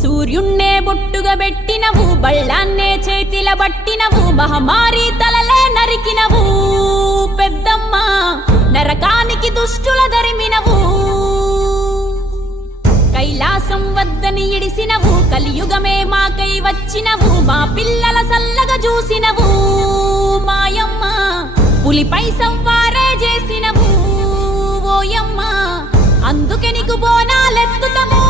సూర్యున్నే బొట్టుగా పెట్టినవు, బళ్ళాన్నే చేతిల పట్టినవు, మహమారి తలలే నరికినవు పెద్దమ్మ, నరకానికి దుష్టుల దరిమినవు. కైలాసం వద్దని ఇడిసినవు, కలియుగమే మాకై వచ్చినవు, మా పిల్లల సల్లగా చూసినవు మాయమ్మ, పులిపై సవ్వారే చేసినవు ఓయమ్మ, అందుకే నీకు బోనాలెత్తుతము.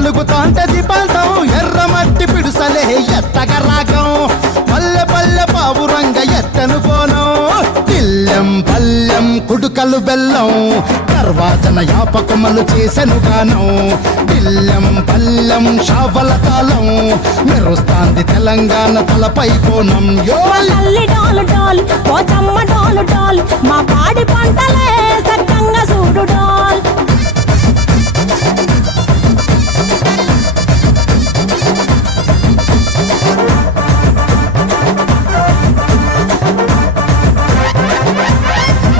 ఎలుగుతాంటే దీపాలతం ఎర్రమట్టి పిడుసలే ఎత్తగ రాగం, పల్లె పల్లె పావురంగ ఎత్తను పోనం, పిల్లెం పల్లెం కుడుకలు బెల్లం, తర్వాతన యాపకమలు చేసెను గానం, పిల్లెం పల్లెం షావల కాలం, మెరుస్తాంది తెలంగాణ తలపై కోణం. డాలు డాలు డాల్, ఓ చమ్మ డాలు డాల్, మా పాడి పంటలే